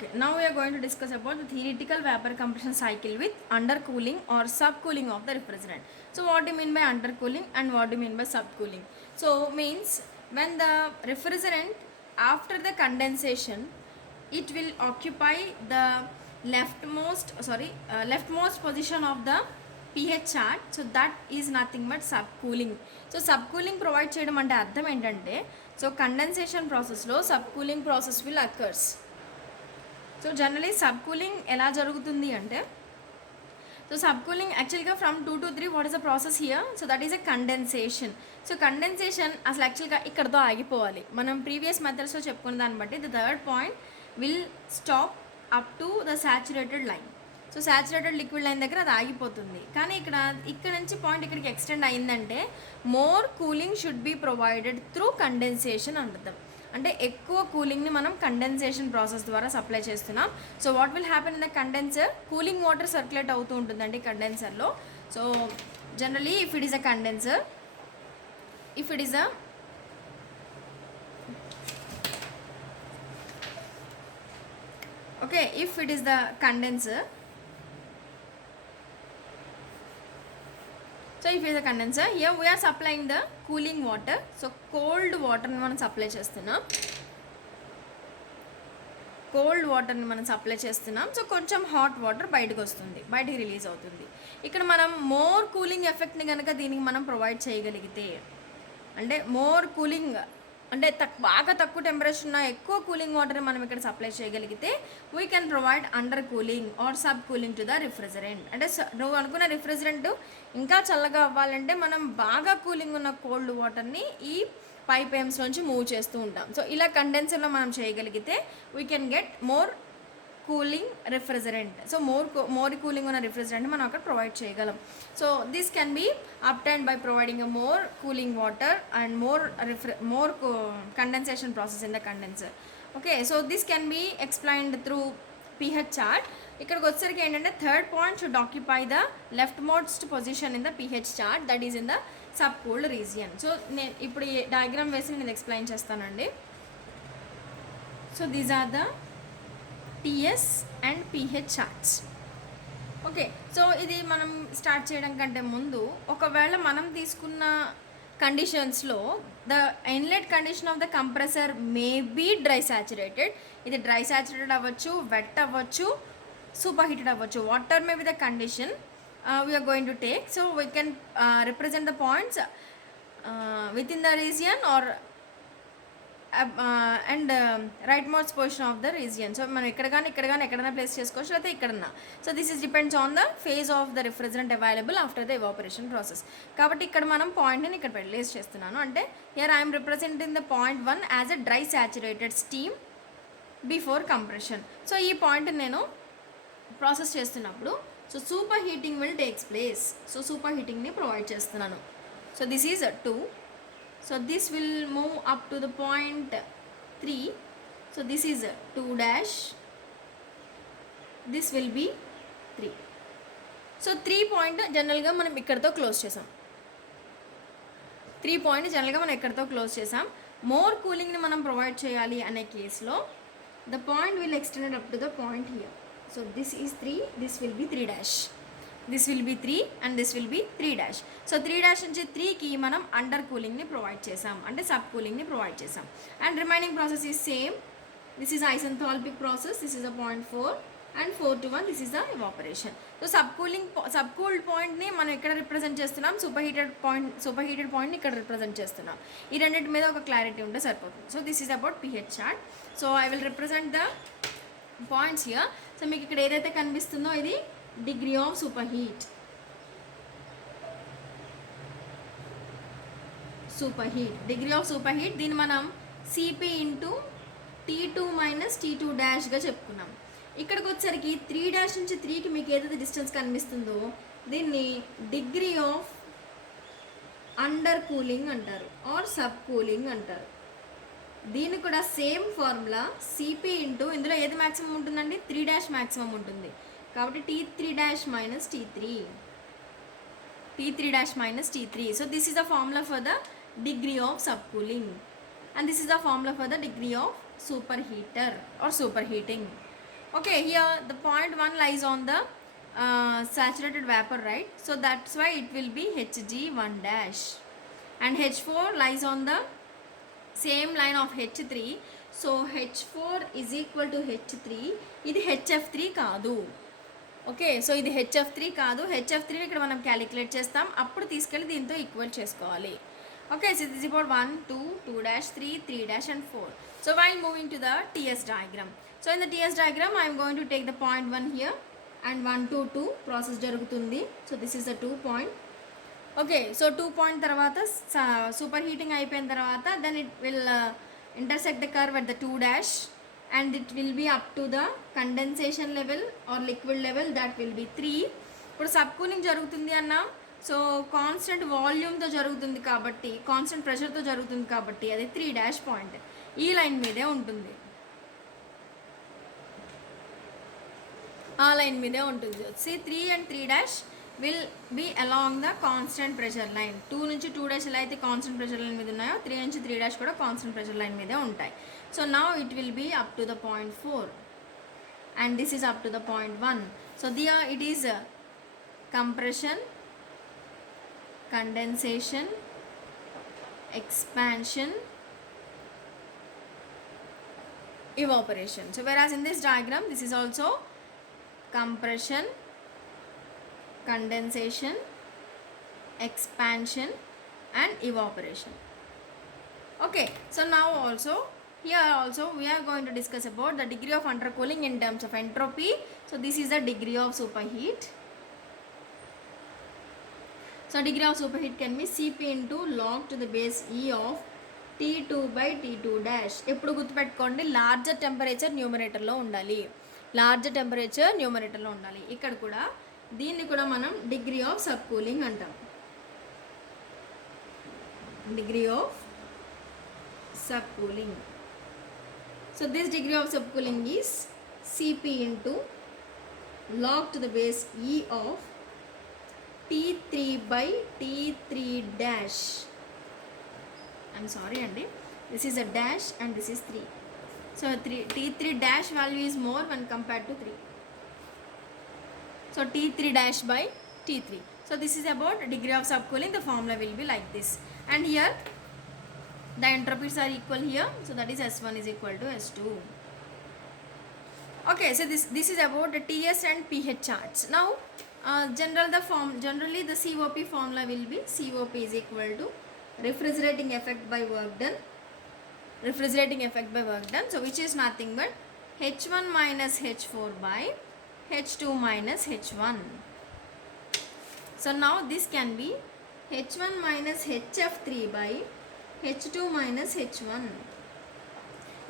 Okay, now we are going to discuss about the theoretical vapor compression cycle with undercooling or subcooling of the refrigerant. So what do you mean by undercooling and what do you mean by subcooling? So means when the refrigerant after the condensation, it will occupy the leftmost position of the pH chart. So that is nothing but subcooling. So subcooling provide చేయడం అంటే అర్థం ఏంటంటే so condensation ప్రాసెస్లో subcooling process will occurs. So generally subcooling ఎలా జరుగుతుంది అంటే so subcooling యాక్చువల్గా from 2 to 3 what is the process here. So that is a condensation. So condensation అసలు యాక్చువల్గా ఇక్కడతో ఆగిపోవాలి. మనం ప్రీవియస్ మెథడ్స్లో చెప్పుకున్న దాన్ని బట్టి the third point will stop up to the saturated line. So saturated liquid line దగ్గర అది ఆగిపోతుంది. కానీ ఇక్కడ నుంచి పాయింట్ ఇక్కడికి ఎక్స్టెండ్ అయిందంటే more cooling should be provided through condensation అంటాం. అంటే ఎక్కువ కూలింగ్ని మనం కండెన్సేషన్ ప్రాసెస్ ద్వారా సప్లై చేస్తున్నాం. So what will happen in the condenser, cooling water circulate అవుతూ ఉంటుందండి కండెన్సర్లో. So generally if it is a condenser, if it is a okay if it is the condenser, so if it is a condenser, here we are supplying the cooling water. So cold water ni మనం సప్లై చేస్తున్నాం, కోల్డ్ వాటర్ని మనం సప్లై చేస్తున్నాం. సో కొంచెం hot water బయటికి రిలీజ్ అవుతుంది. ఇక్కడ మనం మోర్ కూలింగ్ ఎఫెక్ట్ని కనుక దీనికి మనం ప్రొవైడ్ చేయగలిగితే, అంటే మోర్ కూలింగ్ అంటే బాగా తక్కువ టెంపరేచర్ ఉన్న ఎక్కువ కూలింగ్ వాటర్ని మనం ఇక్కడ సప్లై చేయగలిగితే we can provide under cooling or sub cooling to the refrigerant. అంటే నువ్వు అనుకున్న రిఫ్రిజరెంట్ ఇంకా చల్లగా అవ్వాలంటే మనం బాగా కూలింగ్ ఉన్న కోల్డ్ వాటర్ని ఈ పైప్ ఎయిమ్స్ నుంచి మూవ్ చేస్తూ ఉంటాం. సో ఇలా కండెన్సర్లో మనం చేయగలిగితే we can get more cooling refrigerant. So more cooling ఉన్న రిఫ్రిజరెంట్ మనం అక్కడ ప్రొవైడ్ చేయగలం. So this can be obtained by providing a more cooling water and more condensation process in the condenser. Okay, so this can be explained through pH chart. ఇక్కడికి వచ్చేసరికి ఏంటంటే third point should occupy the leftmost position in the pH chart, that is in the sub cooled region. So నేను ఇప్పుడు ఈ diagram వేసి నేను explain చేస్తానండి. So these are the TS and pH charts. Okay, so ఇది మనం స్టార్ట్ చేయడం కంటే ముందు ఒకవేళ మనం తీసుకున్న కండిషన్స్లో the inlet condition of the compressor may be dry saturated. ఇది డ్రై సాచురేటెడ్ అవ్వచ్చు, వెట్ అవ్వచ్చు, సూపర్ హీటెడ్ అవ్వచ్చు. Water may be the condition we're going to take. So we can represent the points within the region R and right most position of the region. So మనం ఇక్కడ కానీ ఎక్కడైనా place చేసుకోవచ్చు, లేకపోతే ఇక్కడన్నా. So this is depends on the phase of the refrigerant available after the evaporation process. కాబట్టి ఇక్కడ మనం పాయింట్ని ఇక్కడ ప్లేస్ చేస్తున్నాను. అంటే here I'm representing the point 1 as a dry saturated steam before compression. So ఈ పాయింట్ నేను ప్రాసెస్ చేస్తున్నప్పుడు so super heating will takes place. So super హీటింగ్ని ప్రొవైడ్ చేస్తున్నాను. So this is 2. So this will move up to the point 3. So this is 2 dash. This will be 3. So 3 point జనరల్గా మనం ఇక్కడతో క్లోజ్ చేసాం. 3 పాయింట్ జనరల్గా మనం ఎక్కడితో క్లోజ్ చేసాం. మోర్ కూలింగ్ని మనం ప్రొవైడ్ చేయాలి అనే కేసులో the point will extended up to the point here. So this is 3, this will be 3 dash. This will be 3 and this will be 3 dash. So 3 dash నుంచి 3కి మనం అండర్ కూలింగ్ని ప్రొవైడ్ చేసాం, అంటే సబ్ కూలింగ్ని ప్రొవైడ్ చేసాం. And remaining process is same. This is isenthalpic process. This is the point 4 and 4 to 1 this is the evaporation. So sub cooled పాయింట్ని మనం ఇక్కడ రిప్రజెంట్ చేస్తున్నాం, సూపర్ హీటెడ్ పాయింట్ని ఇక్కడ రిప్రజెంట్ చేస్తున్నాం. ఈ రెండింటి మీద ఒక క్లారిటీ ఉంటే సరిపోతుంది. So this is about pH chart. So I will represent the points here. So మీకు ఇక్కడ ఏదైతే కనిపిస్తుందో ఇది degree of super heat. Degree of super heat దీన్ని మనం CP into T2 minus T2 డాష్గా చెప్పుకున్నాం. ఇక్కడికి వచ్చేసరికి 3 dash నుంచి 3కి మీకు ఏదైతే డిస్టెన్స్ కనిపిస్తుందో దీన్ని డిగ్రీ ఆఫ్ అండర్ కూలింగ్ అంటారు ఆర్ సబ్ కూలింగ్ అంటారు. దీన్ని కూడా సేమ్ ఫార్ములా CP ఇంటూ ఇందులో ఏది మ్యాక్సిమం ఉంటుందండి, 3 dash మ్యాక్సిమం ఉంటుంది. కాబట్టి T3 dash minus T3. So this is the formula for the degree of subcooling and this is the formula for the degree of superheater or superheating. Okay, here the point 1 lies on the saturated vapor, right? So that's why it will be Hg1 dash, and H4 lies on the same line of H3. So H4 is equal to H3. ఇది HF3 కాదు. Okay, so ఇది హెచ్ఎఫ్3 కాదు. హెచ్ఎఫ్3 ఇక్కడ మనం క్యాలిక్యులేట్ చేస్తాం, అప్పుడు తీసుకెళ్ళి దీంతో ఈక్వల్ చేసుకోవాలి. Okay, so this about 1 2 2 dash 3 3 dash and 4. So while moving to the TS diagram. So in the TS diagram I'm going to take the point 1 here and 1 2 2 process జరుగుతుంది. So this is the 2 point. Okay, so 2 point తర్వాత super heating అయిపోయిన తర్వాత then it will intersect the curve at the 2 dash and it will be up to the condensation level or liquid level, that will be 3. ఇప్పుడు sub cooling జరుగుతుంది అన్న, so constant వాల్యూమ్తో జరుగుతుంది కాబట్టి, కాన్స్టెంట్ ప్రెషర్తో జరుగుతుంది కాబట్టి అది 3 డాష్ పాయింట్ ఈ లైన్ మీదే ఉంటుంది, ఆ లైన్ మీదే ఉంటుంది. C 3 and 3 dash will be along the constant pressure line. 2 నుంచి 2 dash ఎలా అయితే కాన్స్టెంట్ ప్రెషర్ లైన్ మీద ఉన్నాయో 3 నుంచి 3 dash కూడా కాన్స్టెంట్ ప్రెషర్ లైన్ మీదే ఉంటాయి. So now it will be up to the point 4 and this is up to the point 1. So there it is compression, condensation, expansion, evaporation. So whereas in this diagram this is also compression, condensation, expansion and evaporation. Okay, so now also here also we are going to discuss about the degree of undercooling in terms of entropy. So this is the degree of superheat. So degree of superheat can be Cp into log to the base E of T2 by T2 dash. ఎప్పుడు గుర్తుపెట్టుకోండి, larger temperature న్యూమరేటర్లో ఉండాలి, larger temperature న్యూమరేటర్లో ఉండాలి. ఇక్కడ కూడా దీన్ని కూడా మనం డిగ్రీ ఆఫ్ సబ్ కూలింగ్ అంటాం, degree of sub cooling. So this degree of sub cooling is Cp into log to the base E of T3 by T3 dash. I'm sorry అండి, this is a dash and this is 3. So T3 dash value is more when compared to 3. So T3 dash by T3. So this is about degree of subcooling. The formula will be like this. And here the entropies are equal here. So that is S1 is equal to S2. Okay, so this is about the TS and pH charts. Now generally the COP formula will be COP is equal to refrigerating effect by work done. Refrigerating effect by work done. So which is nothing but H1 minus H4 by H2 minus H1. So now this can be H1 minus HF3 by H2 minus H1.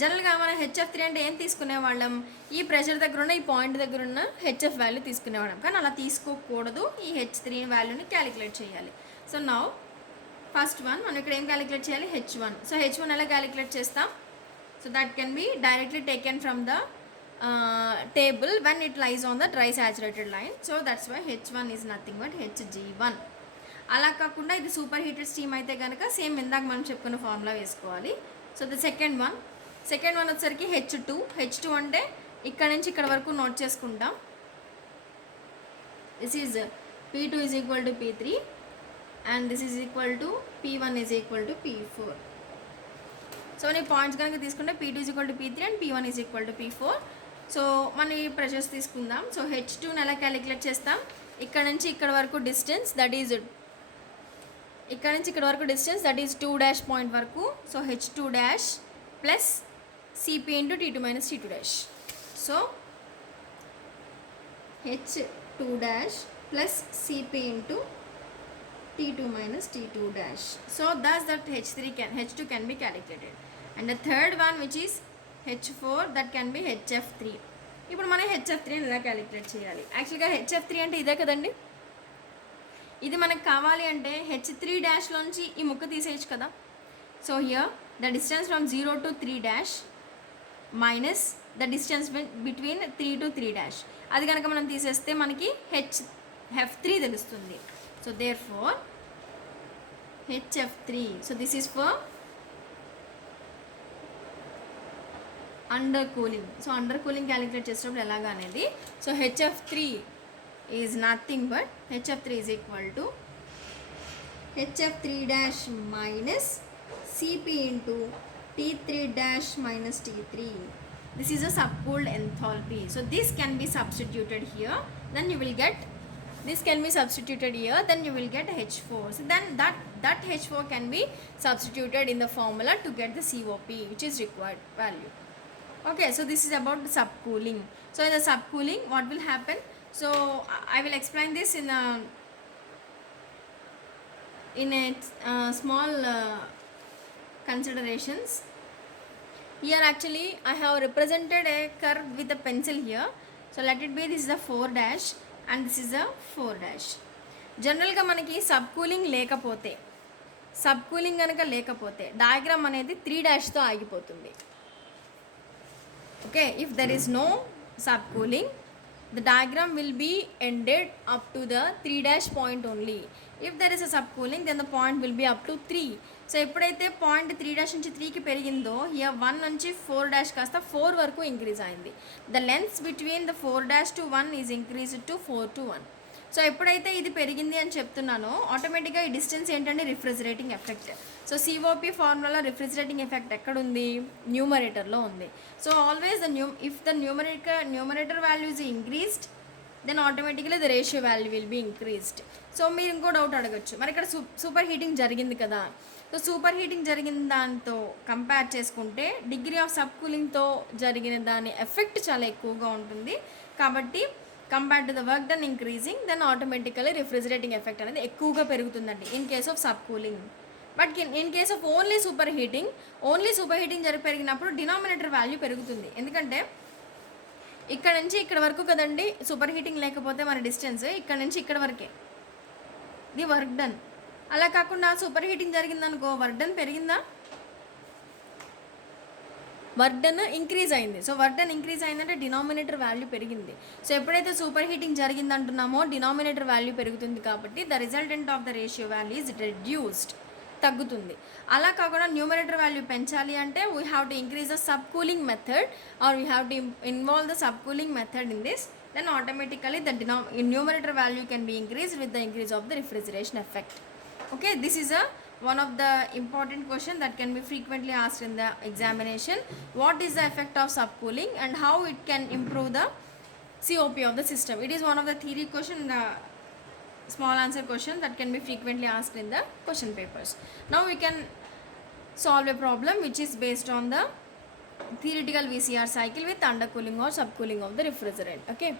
జనరల్గా మనం హెచ్ఎఫ్3 అంటే ఏం తీసుకునేవాళ్ళం, ఈ ప్రెషర్ దగ్గర ఉన్న ఈ పాయింట్ దగ్గర ఉన్న హెచ్ఎఫ్ వాల్యూ తీసుకునేవాళ్ళం, కానీ అలా తీసుకోకూడదు, ఈ H3 వాల్యూని క్యాలిక్యులేట్ చేయాలి. సో నౌ ఫస్ట్ వన్ మనం ఇక్కడ ఏం క్యాలిక్యులేట్ చేయాలి, H1. సో H1 ఎలా క్యాలిక్యులేట్ చేస్తాం, so that can be directly taken from the table when it lies on the dry saturated line. So that's why H1 is nothing but Hg1. అలా కాకుండా ఇది super heated steam అయితే కనుక సేమ్ ఇందాక మనం చెప్పుకున్న ఫార్ములా వేసుకోవాలి. సో ద సెకండ్ వన్ వచ్చేసరికి H2 అంటే ఇక్కడ నుంచి ఇక్కడ వరకు నోట్ చేసుకుంటాం. This is P2 is equal to P3 and this is equal to P1 is equal to P4. So నీ పాయింట్స్ కనుక తీసుకుంటే P2 is equal to P3 and P1 is equal to P4. So మనం ఈ ప్రెషర్స్ తీసుకుందాం. సో H2ని ఎలా క్యాలిక్యులేట్ చేస్తాం, ఇక్కడ నుంచి ఇక్కడ వరకు డిస్టెన్స్, దట్ ఈజ్ ఇక్కడ నుంచి ఇక్కడ వరకు distance, that is 2 dash point వరకు. So H2 dash plus Cp into T2 minus T2 dash. So H2 dash plus Cp into T2 minus T2 dash. So thus that H2 can be calculated. And the third one which is H4, that can be HF3. ఇప్పుడు మనం HF3 ఎలా క్యాలిక్యులేట్ చేయాలి, యాక్చువల్గా HF3 అంటే ఇదే కదండి, ఇది మనకు కావాలి అంటే H3 డాష్లోంచి ఈ ముక్క తీసేయచ్చు కదా. So here the distance from 0 to 3 dash minus the distance between 3 to 3 dash, అది కనుక మనం తీసేస్తే మనకి HF3 తెలుస్తుంది. So therefore HF3, so this is for under cooling. So under cooling calculate చేసినప్పుడు ఎలాగా అనేది, so HF three is nothing but HF three is equal to HF three dash minus CP into T3 dash minus T3. This is a subcooled enthalpy. So this can be substituted here. Then you will get, this can be substituted here. Then you will get H4. So then that H4 can be substituted in the formula to get the COP, which is required value. Okay, so this is about the subcooling. So in the subcooling, what will happen? So I will explain this in a small considerations. Here actually I have represented a curve with a pencil here. So let it be, this is the 4 dash and this is the 4 dash. జనరల్గా మనకి sub cooling కనుక లేకపోతే డయాగ్రామ్ అనేది 3 డాష్తో ఆగిపోతుంది. Okay, if there is no sub cooling, the diagram will be ended up to the 3 dash point only. If there is a subcooling, then the point will be up to 3. సో ఎప్పుడైతే పాయింట్ 3 డాష్ నుంచి 3కి పెరిగిందో, హియర్ 1 నుంచి 4 డాష్ కాస్త 4 వరకు ఇంక్రీజ్ అయింది. The length between the 4 dash to 1 is increased to 4 to 1. సో ఎప్పుడైతే ఇది పెరిగింది అని చెప్తున్నానో, ఆటోమేటిక్గా ఈ డిస్టెన్స్ ఏంటంటే refrigerating effect. So COP formula refrigerating effect ఎక్కడుంది? న్యూమరేటర్లో ఉంది. So always if the numerator value is increased, then automatically the ratio value will be increased. So మీరు ఇంకో డౌట్ అడగచ్చు, మరి ఇక్కడ సూపర్ హీటింగ్ జరిగింది కదా, సో సూపర్ హీటింగ్ జరిగిన దాంతో కంపేర్ చేసుకుంటే డిగ్రీ ఆఫ్ సబ్ కూలింగ్తో జరిగిన దాని ఎఫెక్ట్ చాలా ఎక్కువగా ఉంటుంది. కాబట్టి compare to the work done increasing, then automatically refrigerating effect అనేది ఎక్కువగా పెరుగుతుందండి in case of sub cooling. But in case of only super heating పెరిగినప్పుడు డినామినేటర్ వాల్యూ పెరుగుతుంది. ఎందుకంటే ఇక్కడ నుంచి ఇక్కడ వరకు కదండి సూపర్ హీటింగ్ లేకపోతే మన డిస్టెన్స్ ఇక్కడ నుంచి ఇక్కడ వరకే ది వర్క్ డన్. అలా కాకుండా సూపర్ హీటింగ్ జరిగిందనుకో, వర్క్ డన్ పెరిగిందా? వర్క్ డన్ ఇంక్రీజ్ అయింది. సో వర్క్ డన్ ఇంక్రీజ్ అయిందంటే డినామినేటర్ వాల్యూ పెరిగింది. సో ఎప్పుడైతే సూపర్ హీటింగ్ జరిగిందంటున్నామో డినామినేటర్ వాల్యూ పెరుగుతుంది, కాబట్టి the resultant of the ratio value is reduced, తగ్గుతుంది. అలా కాకుండా న్యూమరేటర్ వాల్యూ పెంచాలి అంటే we have to increase the sub cooling method or we have to involve the sub cooling method in this, then automatically the numerator value can be increased with the increase of the refrigeration effect. Okay, this is one of the important question that can be frequently asked in the examination. What is the effect of subcooling and how it can improve the COP of the system? It is one of the theory question, small answer question that can be frequently asked in the question papers. Now we can solve a problem which is based on the theoretical VCR cycle with undercooling or subcooling of the refrigerant. Okay.